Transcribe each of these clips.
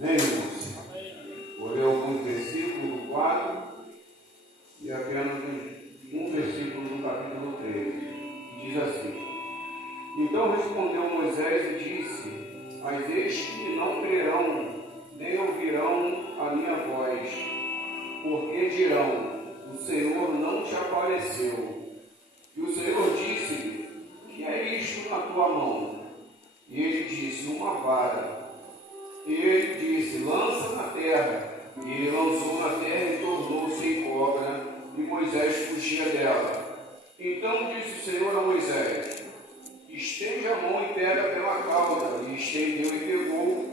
Vemos. Vou ler alguns versículos do 4 e apenas um versículo do capítulo 13. Diz assim: Então respondeu Moisés e disse: Mas eis que não crerão, nem ouvirão a minha voz, porque dirão: O Senhor não te apareceu. E o Senhor disse-lhe: Que é isto na tua mão? E ele disse: Uma vara. E ele disse: Lança na terra. E ele lançou na terra e tornou-se em cobra, e Moisés fugia dela. Então disse o Senhor a Moisés: Estende a mão e pega pela cauda. E estendeu e pegou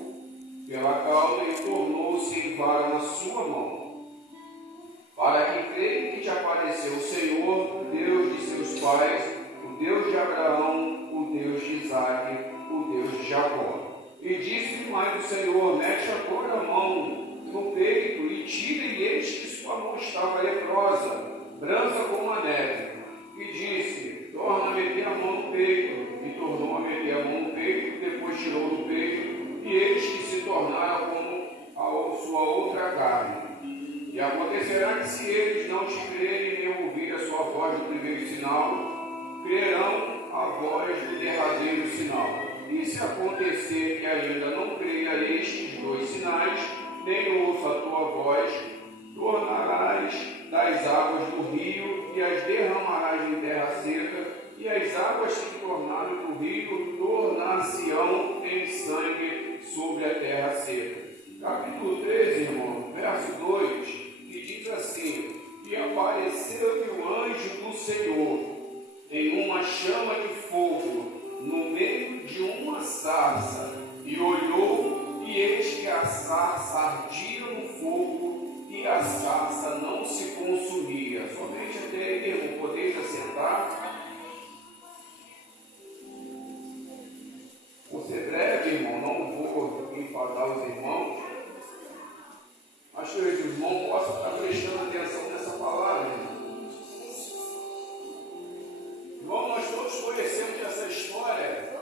pela cauda e tornou-se em vara na sua mão, para que creia que te apareceu o Senhor, o Deus de seus pais, o Deus de Abraão, o Deus de Isaque, o Deus de Jacó. E disse-lhe mais o Senhor: Mete agora a mão no peito e tira, e eis que sua mão estava leprosa, branca como a neve. E disse: Torna a meter a mão no peito. E tornou a meter a mão no peito, e depois tirou do peito, e eis que se tornara como a sua outra carne. E acontecerá que se eles não te crerem nem ouvir a sua voz do primeiro sinal, crerão a voz do derradeiro sinal. E se acontecer que ainda não creia estes dois sinais, nem ouça a tua voz, tornarás das águas do rio e as derramarás em terra seca, e as águas que tornaram do rio tornar-se-ão em sangue sobre a terra seca. Capítulo 13, irmão, verso 2, que diz assim: E apareceu-lhe o anjo do Senhor em uma chama de fogo no meio de uma sarça, e olhou, e eis que a sarça ardia no fogo, e a sarça não se consumia. Somente até aí, irmão, podeis assentar. Vou ser breve, irmão, não vou enfadar os irmãos, mas que os irmãos possam estar prestando atenção nessa palavra, irmão. Irmão, nós todos conhecemos essa história.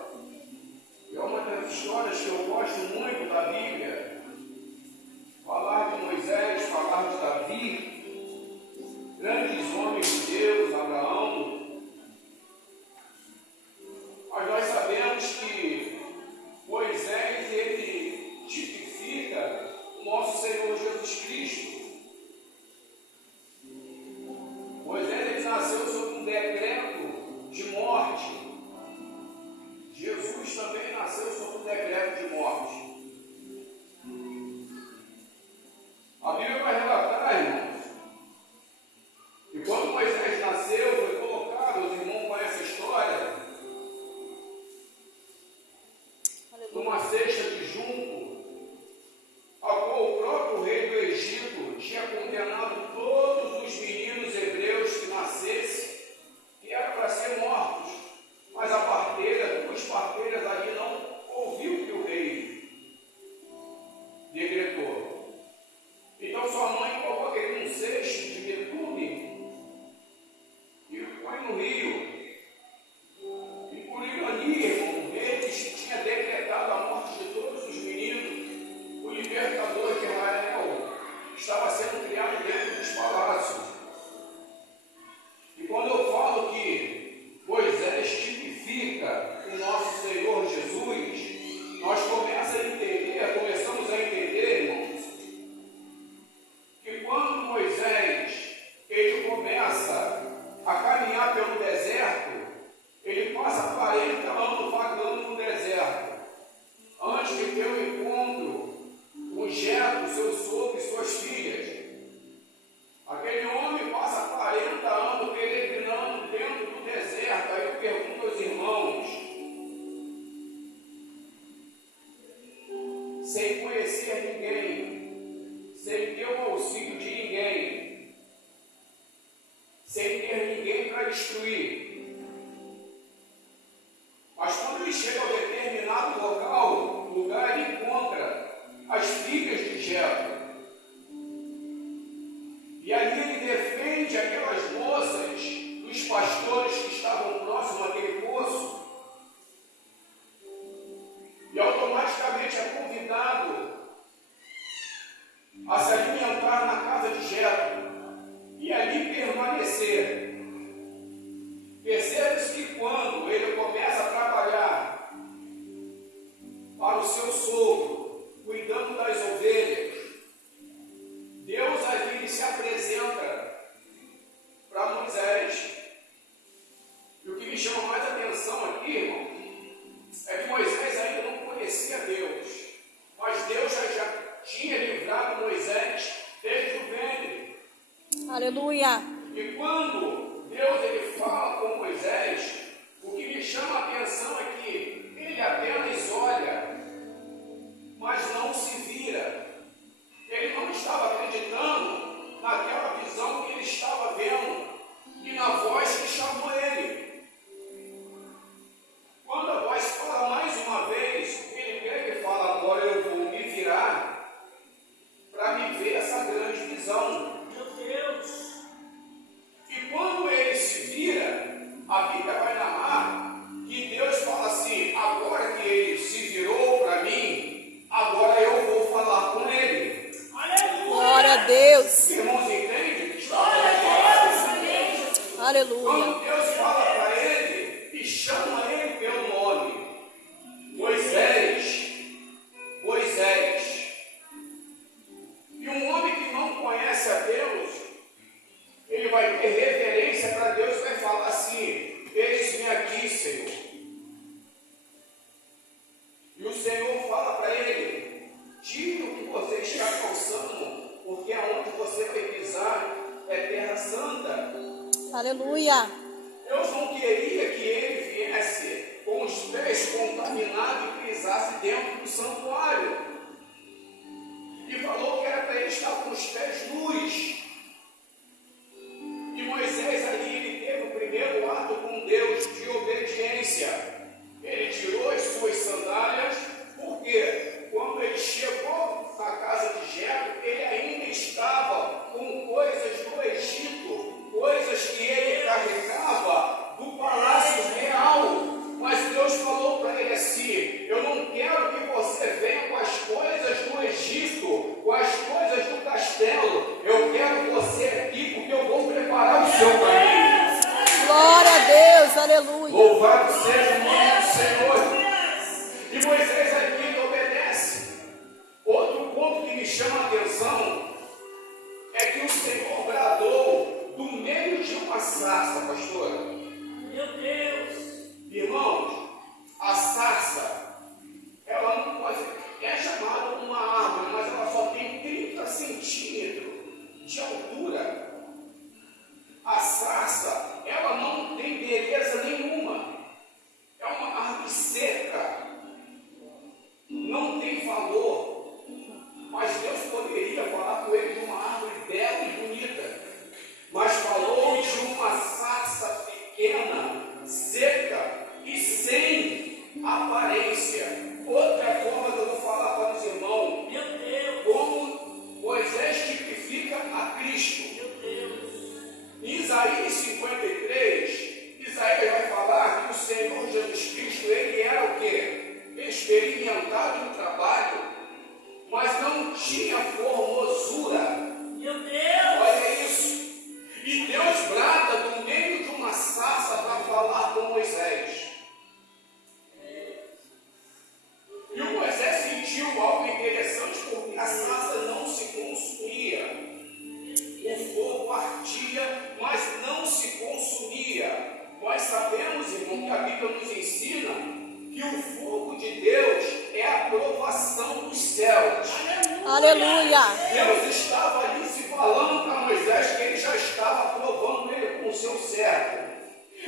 É uma das histórias que eu gosto muito da Bíblia. Falar de Moisés, falar de Davi, grandes homens de Deus, Abraão. Mas nós sabemos que Moisés, ele tipifica o nosso Senhor Jesus Cristo. Moisés, ele nasceu sob um decreto de morte. Jesus também nasceu sob um decreto de morte. A Bíblia vai relatar, irmãos, que quando Moisés nasceu, foi colocado, os irmãos conhecem a história, numa cesta de junco, a qual o próprio rei do Egito tinha condenado todos os meninos hebreus que nascessem, que eram para ser mortos. Mas a parteira, duas parteiras ali, não ouviu o que o rei decretou. Então sua mãe colocou ele num cesto de betume e põe no rio. E por ironia, irmão, eles tinham decretado a morte de todos os meninos. O libertador de Israel estava sendo criado dentro dos palácios. E quando eu falo que Moisés tipifica o nosso Senhor Jesus, nós começamos a entender, irmãos, que quando Moisés ele começa a caminhar pelo deserto, ele passa 40 anos vagando no deserto, antes de ter um encontro com Jetro, seu sogro e suas filhas. Aquele homem passa 40 anos peregrinando dentro do deserto. Aí eu pergunto aos irmãos, sem conhecer ninguém, sem ter o auxílio de ninguém, sem ter ninguém para instruir. Mas quando ele chega a um determinado lugar, ele encontra as filhas de Jetro. E ali ele defende aquelas moças dos pastores que estavam próximos àquele poço. E automaticamente é convidado a se alimentar na casa de Jetro e ali permanecer. Percebe-se que quando ele começa a trabalhar para o seu sogro, cuidando das ovelhas, Deus ali se apresenta para Moisés. E o que me chama mais atenção aqui, irmão, é que Moisés ainda não conhecia Deus, mas Deus já tinha livrado Moisés desde o ventre. Aleluia. E quando Deus ele fala com Moisés, o que me chama a atenção é que ele apenas olha, mas não se vira. Ele não estava acreditando naquela visão que ele estava vendo e na voz que chamou ele. Quando a voz fala mais uma vez, ele pega e fala: agora eu vou me virar para me ver essa grande visão. Meu Deus! E quando ele se vira, a Bíblia vai narrar que Deus fala assim: agora que ele se virou para mim, agora eu vou falar com ele. Glória a Deus. Irmãos, entende o que está acontecendo? Aleluia. Quando Deus fala para ele e chama ele pelo nome, Moisés, Moisés. E um homem que não conhece a Deus, ele vai ter reverência para Deus e vai falar assim: eis-me aqui, Senhor. E o Senhor fala para ele: tire o que você está calçando, porque aonde você vai pisar é terra santa. Aleluia. Deus não queria que ele viesse com os pés contaminados e pisasse dentro do santuário. E falou que era para ele estar com os pés nus. E Moisés ali, ele teve o primeiro ato com Deus de obediência. Ele tirou as suas sandálias, porque quando ele chegou na casa de Jetro, ele ainda estava com coisas do Egito, coisas que ele carregava do palácio real. Mas Deus falou para ele assim: eu não quero que você venha com as coisas do Egito, com as coisas do castelo. Eu quero você aqui, porque eu vou preparar o seu caminho. Glória a Deus. Aleluia. Louvado seja o nome do Senhor. E Moisés aqui ele obedece. Outro ponto que me chama a atenção é que o Senhor bradou do meio de uma sarça, pastora. Meu Deus! Irmãos, a sarça, ela não pode, é chamada uma árvore, mas ela só tem 30 centímetros de altura. A sarça, ela não tem beleza nenhuma. É uma árvore seca. Não tem valor. Mas Deus poderia falar com ele de uma árvore bela e bonita. Mas falou de uma sarça pequena, seca e sem aparência. Outra forma que eu vou falar para os irmãos: meu Deus, como Moisés tipifica a Cristo. Meu Deus. Em Isaías 53, Isaías vai falar que o Senhor Jesus Cristo, ele era o quê? Experimentado no trabalho, mas não tinha formosura. Meu Deus! Olha isso. E Deus brada do meio de uma sarça para falar com Moisés. E o Moisés sentiu algo interessante, porque a sarça não se consumia. O fogo ardia, mas não se consumia. Nós sabemos, irmão, que a Bíblia nos ensina que o fogo de Deus é a provação dos céus. Aleluia. Deus estava ali se falando para Moisés que ele já estava provando ele com o seu servo.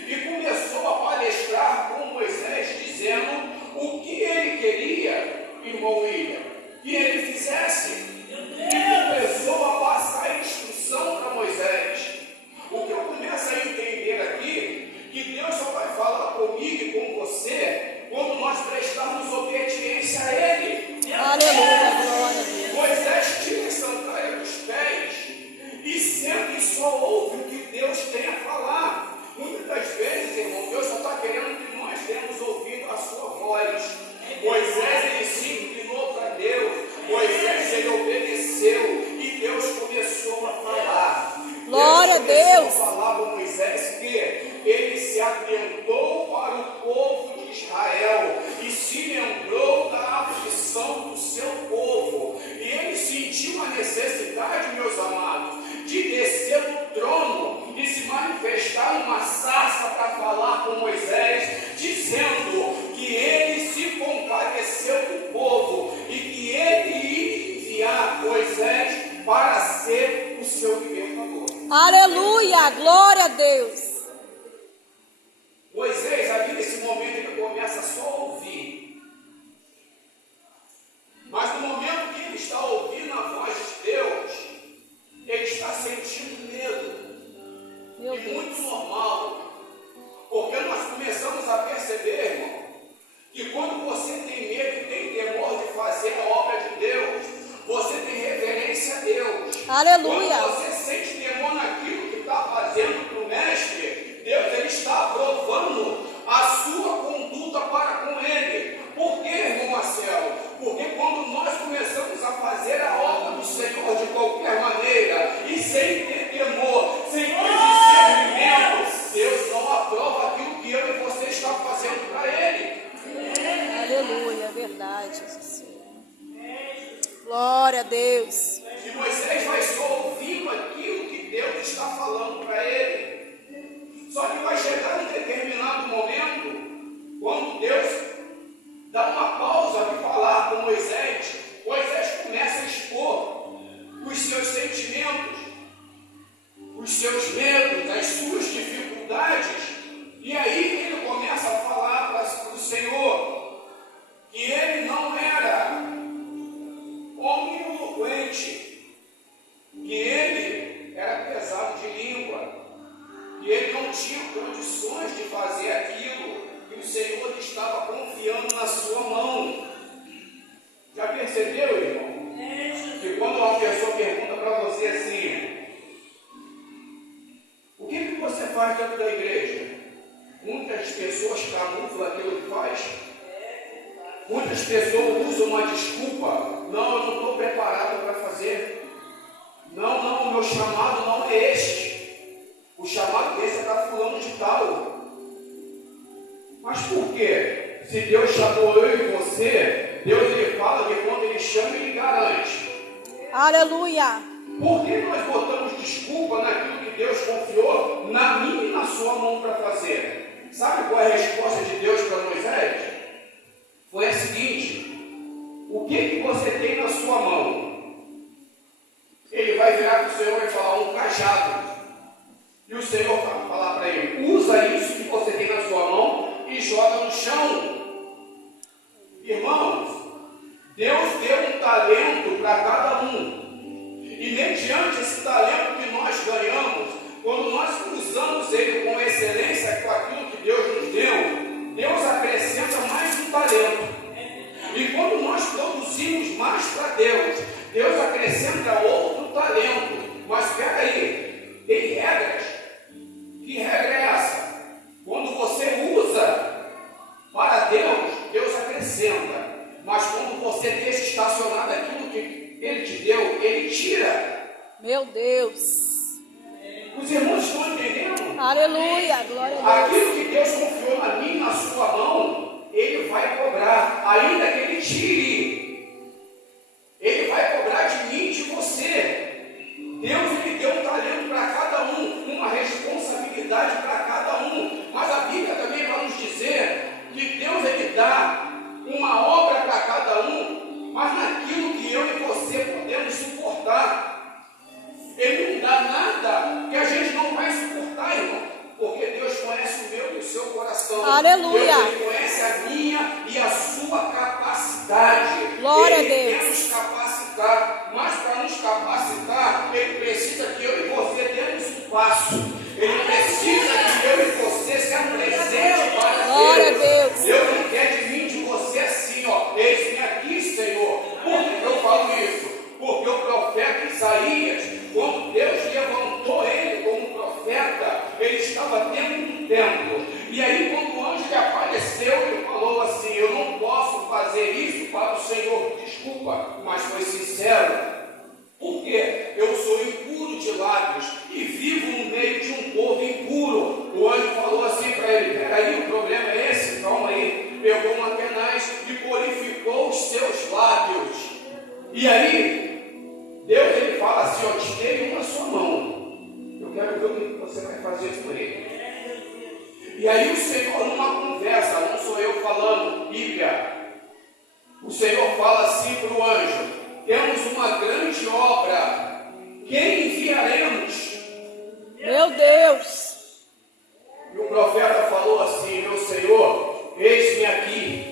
E começou a palestrar com Moisés, dizendo o que ele queria, irmão William, que ele fizesse. E começou a passar a instrução para Moisés. O que eu começo a entender aqui, que Deus só vai falar comigo e com você quando nós prestarmos obediência a Ele. Aleluia, glória a Deus. Moisés tira as sandálias Glória a Deus. Falava a Moisés que ele se atentou para o povo de Israel e se lembrou da aflição do seu povo. E ele sentiu a necessidade, meus amados, de descer do trono e se manifestar numa sarça para falar com Moisés, dizendo que ele se compadeceu do povo e que ele ia enviar Moisés para ser o seu libertador. Aleluia, glória a Deus. Moisés, ali nesse momento, ele começa só a ouvir. Mas no momento que ele está ouvindo a voz de Deus, ele está sentindo medo. Meu E Deus. muito normal. Porque nós começamos a perceber, irmão, que quando você tem medo e tem temor de fazer a obra de Deus, você tem reverência a Deus. Aleluia. Quando você sente temor naquilo que está fazendo para o mestre, Deus ele está aprovando a sua conduta para com ele. Por quê, irmão Marcelo? Porque quando nós começamos a fazer a obra do Senhor de qualquer maneira e sem ter temor, sem ter discernimento, Deus não aprova aquilo que eu e você está fazendo para ele. Aleluia, verdade. Glória a Deus. E Moisés vai só ouvindo aquilo que Deus está falando para ele. Só que vai chegar um determinado momento, quando Deus dá uma pausa de falar com Moisés, Moisés começa a expor os seus sentimentos, os seus medos, as suas dificuldades, e aí ele começa a falar para o Senhor que ele não era homem eloquente, que ele era pesado de língua, que ele não tinha condições de fazer aquilo que o Senhor estava confiando na sua mão. Já percebeu, irmão? Que quando uma pessoa pergunta para você assim, o que você faz dentro da igreja? Muitas pessoas camuflam aquilo que faz. Muitas pessoas usam uma desculpa. Não, eu não estou preparado para fazer. Não, o meu chamado não é este. O chamado desse é para fulano de tal. Mas por quê? Se Deus chamou eu e você, Deus ele fala que quando ele chama, ele garante. Aleluia. Por que nós botamos desculpa naquilo que Deus confiou na minha e na sua mão para fazer? Sabe qual é a resposta de Deus para Moisés? Foi a seguinte: o que você tem na sua mão? Ele vai virar para o Senhor e falar um cajado. E o Senhor vai falar para ele: usa isso que você tem na sua mão e joga no chão. Irmãos, Deus deu um talento para cada um. E mediante esse talento que nós ganhamos, quando nós usamos ele com excelência, com aquilo que Deus nos deu, Deus acrescenta mais um talento. E quando nós produzimos mais para Deus, Deus acrescenta outro talento. Mas espera aí, tem regras. Que regra é essa? Quando você usa para Deus, Deus acrescenta. Mas quando você deixa estacionado aquilo que Ele te deu, Ele tira. Meu Deus. Os irmãos estão entendendo? Aleluia, glória a Deus. Aquilo que Deus confiou na minha e na sua mão, Ele vai cobrar, ainda que Ele tire. Ele vai cobrar de mim e de você. Deus ele deu um talento para cada um, uma responsabilidade para cada um. Mas a Bíblia também vai nos dizer que Deus ele dá uma obra para cada um, mas naquilo que eu e você podemos suportar. Ele não dá nada que a gente não vai suportar, irmão. Porque Deus conhece o meu e o seu coração. Aleluia. Deus ele conhece a minha e a sua capacidade. Glória ele a Deus. quer nos capacitar, mas para nos capacitar, Ele precisa que eu e você demos um passo. Ele precisa que eu e você se apresente para Glória a Deus. Deus. Deus não quer de mim, de você assim, ó. Eis-me aqui, Senhor. Por que eu falo isso? Porque o profeta Isaías, quando Deus levantou ele como profeta, ele estava dentro do templo. E aí, quando o anjo lhe apareceu, ele falou assim: eu não posso fazer isso para o Senhor. Desculpa, mas foi sincero. Porque eu sou impuro impuro de lábios e vivo no meio de um povo impuro. O anjo falou assim para ele: peraí, o problema é esse? Calma aí. Pegou uma tenaz e purificou os seus lábios. E aí, Deus ele fala assim: ó, te dei uma sua mão. Eu quero ver o que você vai fazer por ele. E aí o Senhor, numa conversa, não sou eu falando, Bíblia, o Senhor fala assim para o anjo: temos uma grande obra, quem enviaremos? Meu Deus. E o profeta falou assim: meu Senhor, eis-me aqui.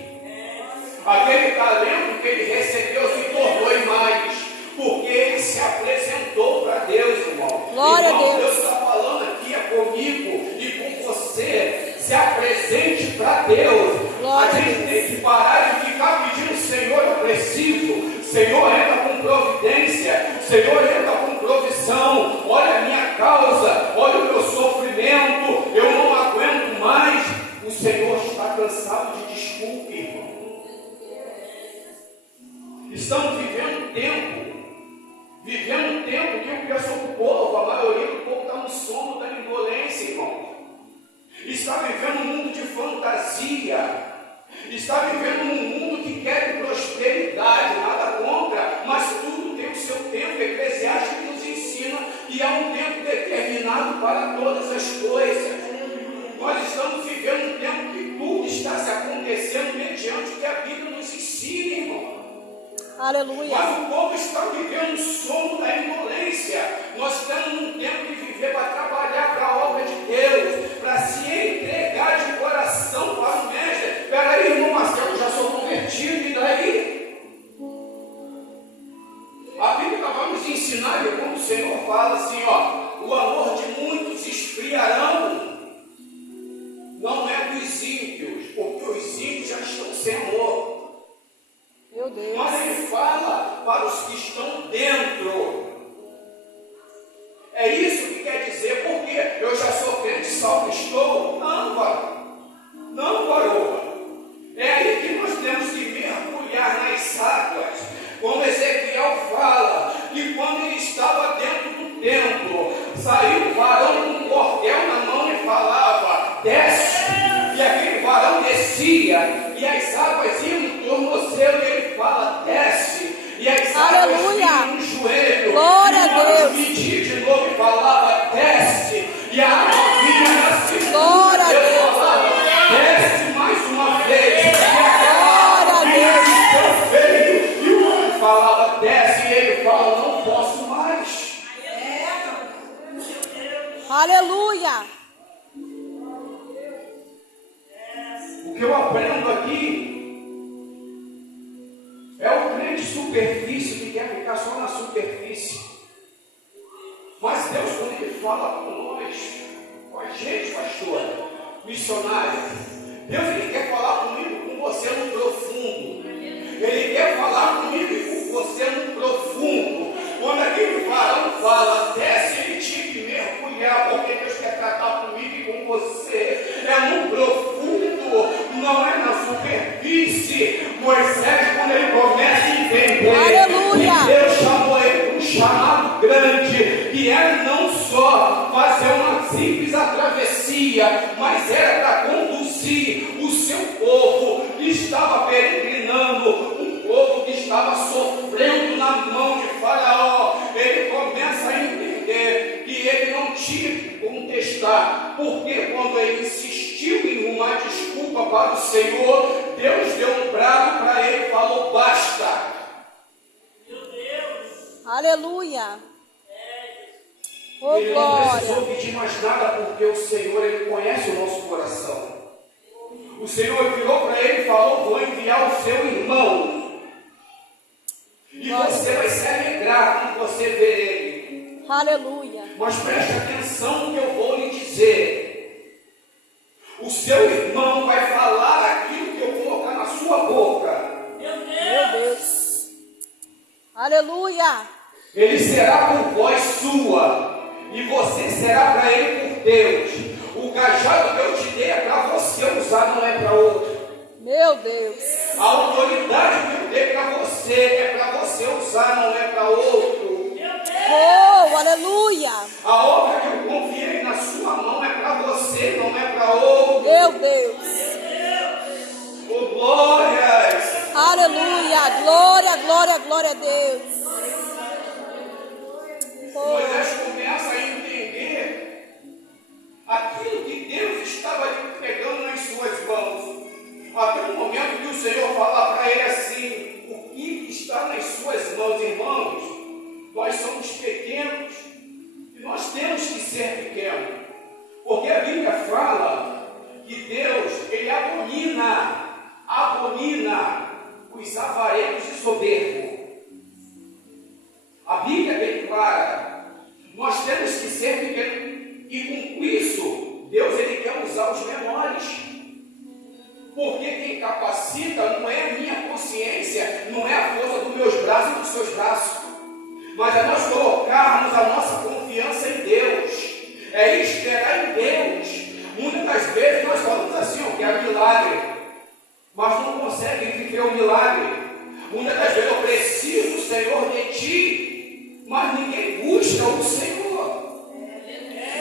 Aquele talento que ele recebeu se tornou em mais, porque ele se apresentou para Deus, irmão. Glória irmão, a Deus. Deus está falando aqui comigo e com você. Se apresente para Deus. Glória a gente tem que parar de ficar pedindo: Senhor, eu preciso. Senhor, entra com providência. Senhor, entra com provisão. Olha a minha causa, olha o meu sofrimento. Eu não aguento mais. O Senhor está cansado de desculpa, irmão. Estamos vivendo um tempo que o pessoal do povo, a maioria do povo está no sono da indolência, irmão. Está vivendo um mundo de fantasia. Está vivendo um mundo que quer prosperidade, nada contra, mas tudo tem o seu tempo. Eclesiastes nos ensina que há um tempo determinado para todas as coisas. Nós estamos vivendo um tempo que tudo está se acontecendo mediante o que a Bíblia nos ensina, irmão. Aleluia. Mas o povo está vivendo o sono da indolência. Nós estamos num tempo de viver para trabalhar para a obra de Deus, para se entregar de coração para o mestre. Peraí, irmão Marcelo, já sou convertido, e daí? A Bíblia vai nos ensinar, e como o Senhor fala assim, ó: o amor de muitos esfriarão. Não é dos ímpios, porque os ímpios já estão sem amor. Meu Deus. Mas ele fala para os que estão dentro. É isso que quer dizer, porque eu já sou crente, salvo estou. Não, varão. Não, varoa. É aí que nós temos que mergulhar nas águas. Como Ezequiel fala, que quando ele estava dentro do templo, saiu um varão com um cordel na mão e falava: desce. E aquele varão descia, e as águas iam no tornozelo, e ele fala: desce. E as águas iam no joelho. Glória a Deus. Pedia de novo e falava: desce. E a água vinha na segunda. Glória a Deus Deus. falava: desce mais uma vez. Glória a Deus. E o anjo falava: desce. E ele fala: não posso mais. Aleluia. O que eu aprendo aqui é o crente superfície que quer ficar só na superfície. Mas Deus, quando Ele fala com nós, com a gente, pastor, missionário, Deus Ele quer falar comigo, com você no profundo. Ele quer falar comigo e com você no profundo. Quando aquele varão fala: desce, ele tinha que mergulhar, porque Deus quer tratar comigo e com você. É no profundo, não é na superfície. Moisés, quando ele começa a entender, aleluia, que Deus chamou ele para um chamado grande, que era não só fazer uma simples travessia, mas era para conduzir o seu povo que estava peregrinando, um povo que estava sofrendo na mão de Faraó. Ele começa a entender que ele não tinha que contestar, porque quando ele insistiu em uma desculpa para o Senhor, Deus deu um brado para ele e falou: basta. aleluia. Oh, Ele não glória. precisou pedir mais nada, porque o Senhor, Ele conhece o nosso coração. O Senhor virou para ele e falou: vou enviar o seu irmão, e você vai se alegrar quando você ver ele. Aleluia. Mas preste atenção no que eu vou lhe dizer. O seu irmão vai falar aquilo que eu colocar na sua boca. Meu Deus. Aleluia. Ele será por voz sua, e você será para ele por Deus. O cajado que eu te dei é para você usar, não é para outro. Meu Deus. A autoridade que eu dei para você é para você usar, não é para outro. Oh, aleluia. A obra que eu confiei na sua mão é para você, não é para outro. Meu Deus. Oh, glórias. Aleluia. Glória, glória, glória a Deus. Moisés começa a entender aquilo que Deus estava lhe entregando nas suas mãos. Até o momento que o Senhor fala para ele assim: o que está nas suas mãos, irmãos? Nós somos pequenos e nós temos que ser pequenos, porque a Bíblia fala que Deus, ele abomina os avarentos e soberbos. A Bíblia é bem clara. Nós temos que ser pequenos, e com isso Deus, ele quer usar os menores, porque quem capacita não é a minha consciência, não é a força dos meus braços e dos seus braços, mas é nós colocarmos a nossa confiança em Deus, é esperar em Deus. Muitas das vezes nós falamos assim: eu quero milagre, mas não consegue viver o milagre. Muitas das vezes eu preciso, Senhor, de Ti, mas ninguém busca o Senhor.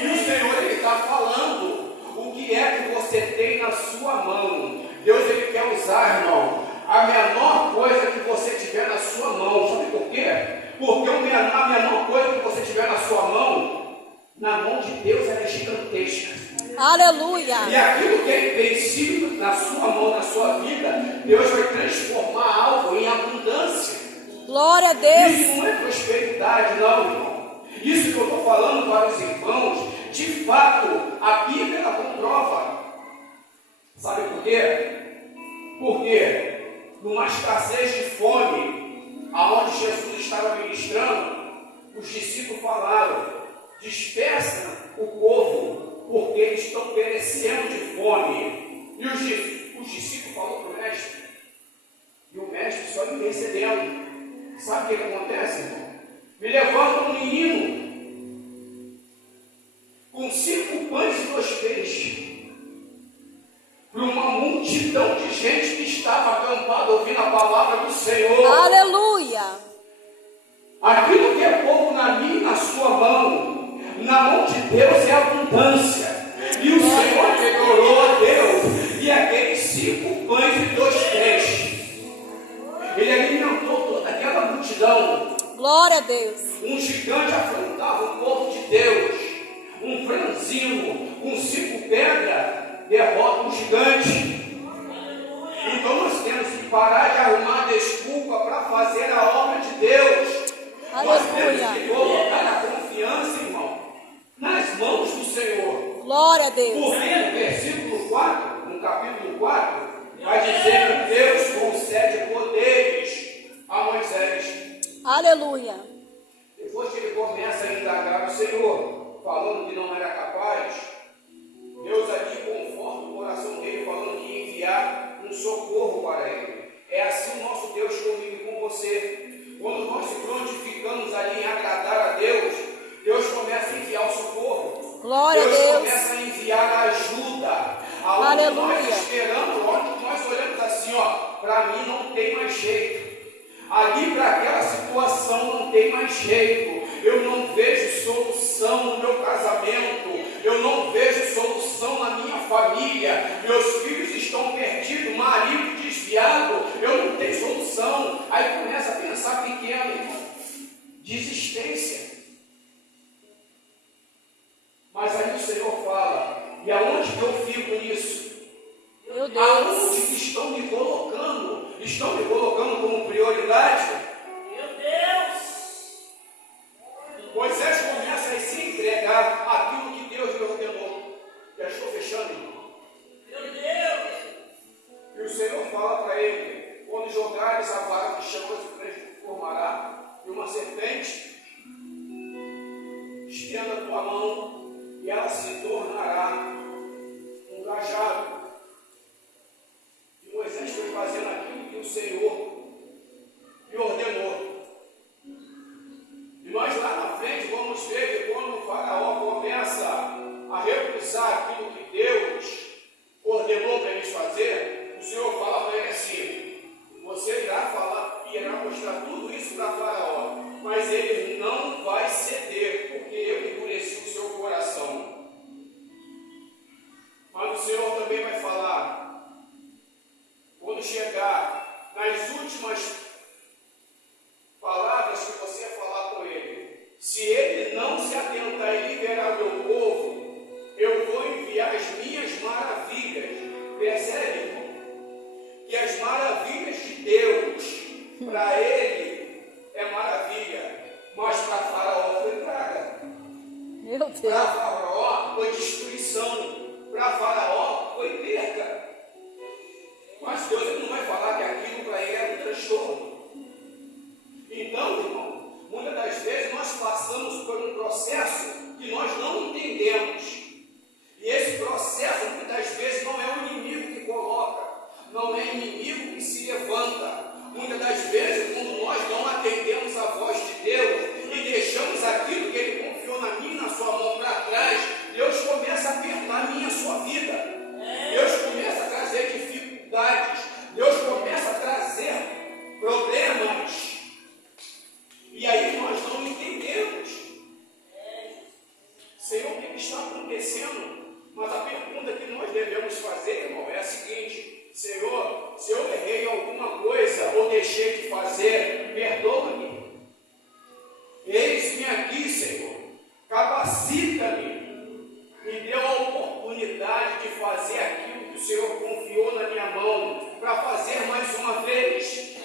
E o Senhor, ele está falando o que é que você tem na sua mão. Deus, ele quer usar, irmão, a menor coisa que você tiver na sua mão. Sabe por quê? Porque a menor coisa que você tiver na sua mão, na mão de Deus, ela é gigantesca. Aleluia. E aquilo que é invencível na sua mão, na sua vida, Deus vai transformar algo em abundância. Glória a Deus. Isso não é prosperidade, não, irmão. Isso que eu estou falando para os irmãos, de fato, a Bíblia ela comprova. Sabe por quê? Porque numa escassez de fome, aonde Jesus estava ministrando, os discípulos falaram: dispersa o povo, porque eles estão perecendo de fome. E os discípulos falaram para o mestre, e o mestre só intercedendo. Sabe o que acontece, irmão? Me levanta um menino com 5 pães e 2 peixes para uma multidão de gente que estava acampada ouvindo a palavra do Senhor. Aleluia. Aquilo que é pouco na minha e na sua mão, na mão de Deus é abundância. E o Senhor declarou a Deus, e aqueles 5 pães e 2 peixes, ele alimentou toda aquela multidão. Glória a Deus. Um gigante afrontava o povo de Deus. Um franzino com 5 pedras derrota um gigante. Então nós temos que parar de arrumar desculpa para fazer a obra de Deus. Nós temos que colocar a confiança, irmão, nas mãos do Senhor. Glória a Deus. Porque no versículo 4, no capítulo 4, vai dizer que Deus concede poderes a Moisés. Aleluia. Depois que ele começa a indagar o Senhor, falando que não era capaz, Deus ali conforta o coração dele, falando que ia enviar um socorro para ele. É assim o nosso Deus comigo e com você. Quando nós se prontificamos ali em agradar a Deus, Deus começa a enviar o socorro. Glória a Deus Deus. começa a enviar a ajuda. Aonde Aleluia. nós esperamos, onde nós olhamos assim, ó, para mim não tem mais jeito. Ali para aquela situação não tem mais jeito. Eu não vejo solução no meu casamento. Eu não vejo solução na minha família. Meus filhos estão perdidos, marido desviado. Eu não tenho solução. Aí começa a pensar pequeno. Desistência. Mas aí o Senhor fala: e aonde que eu fico nisso? Meu Deus. Aonde que estão me colocando? Estão me colocando como prioridade? Meu Deus! Moisés começa a se entregar àquilo que Deus lhe ordenou. Já estou fechando, irmão. Meu Deus! E o Senhor fala para ele: quando jogares a vara de chama, se formará e uma serpente, estenda a tua mão e ela se tornará um cajado. E Moisés foi fazendo aquilo que o Senhor lhe ordenou. E nós lá na frente vamos ver que quando o faraó começa a recusar aquilo que Deus ordenou para eles fazer, o Senhor fala para ele assim: você irá mostrar tudo isso para faraó, mas ele não vai ceder, porque eu lhe não se atentar em liberar o meu povo, eu vou enviar as minhas maravilhas. Percebe, irmão? Que as maravilhas de Deus, para ele, é maravilha, mas para Faraó foi praga. Meu Deus. Para Faraó foi destruição, para Faraó foi perda. Mas Deus ele não vai falar que aquilo para ele é um transtorno. Então, irmão, muitas das vezes nós passamos por um processo que nós não entendemos. E esse processo, muitas das vezes, não é o inimigo que coloca, não é o inimigo que se levanta. Muitas das vezes, quando nós não atendemos a voz de Deus e deixamos aquilo que Ele confiou na minha e na sua mão para trás, Deus começa a apertar a minha e a sua vida. Deus começa a trazer dificuldades. Deus começa a trazer problemas. E aí nós não entendemos. Senhor, o que está acontecendo? Mas a pergunta que nós devemos fazer, irmão, é a seguinte: Senhor, se eu errei alguma coisa ou deixei de fazer, perdoa-me. Eis-me aqui, Senhor. Capacita-me. Me deu a oportunidade de fazer aquilo que o Senhor confiou na minha mão, para fazer mais uma vez.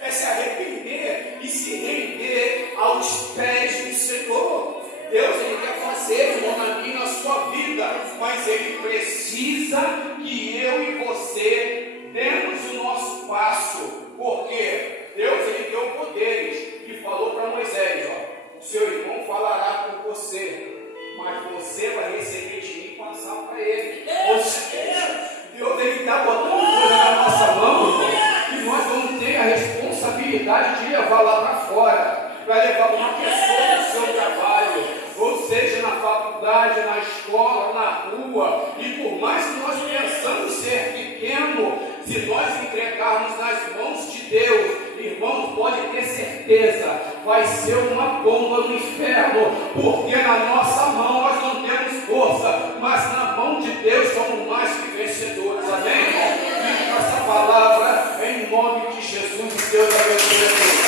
É se arrepender e se render aos pés do Senhor. Deus ele quer fazer, irmão, na minha e na sua vida, mas Ele precisa que eu e você demos o nosso passo, porque Deus ele deu poderes e falou para Moisés: ó, o seu irmão falará com você, mas você vai receber de mim e passar para ele. Ou seja, Deus ele está botando coisa na nossa mão, irmão, e nós vamos ter a responsabilidade de levar lá para fora, para levar uma pessoa no seu trabalho, ou seja, na faculdade, na escola, na rua. E por mais que nós pensamos ser pequeno, se nós entregarmos nas mãos de Deus, irmãos, pode ter certeza, vai ser uma bomba no inferno, porque na nossa mão nós não temos força, mas na mão de Deus somos mais que vencedores. Amém? Fique com essa palavra em nome de Jesus. Deus abençoe.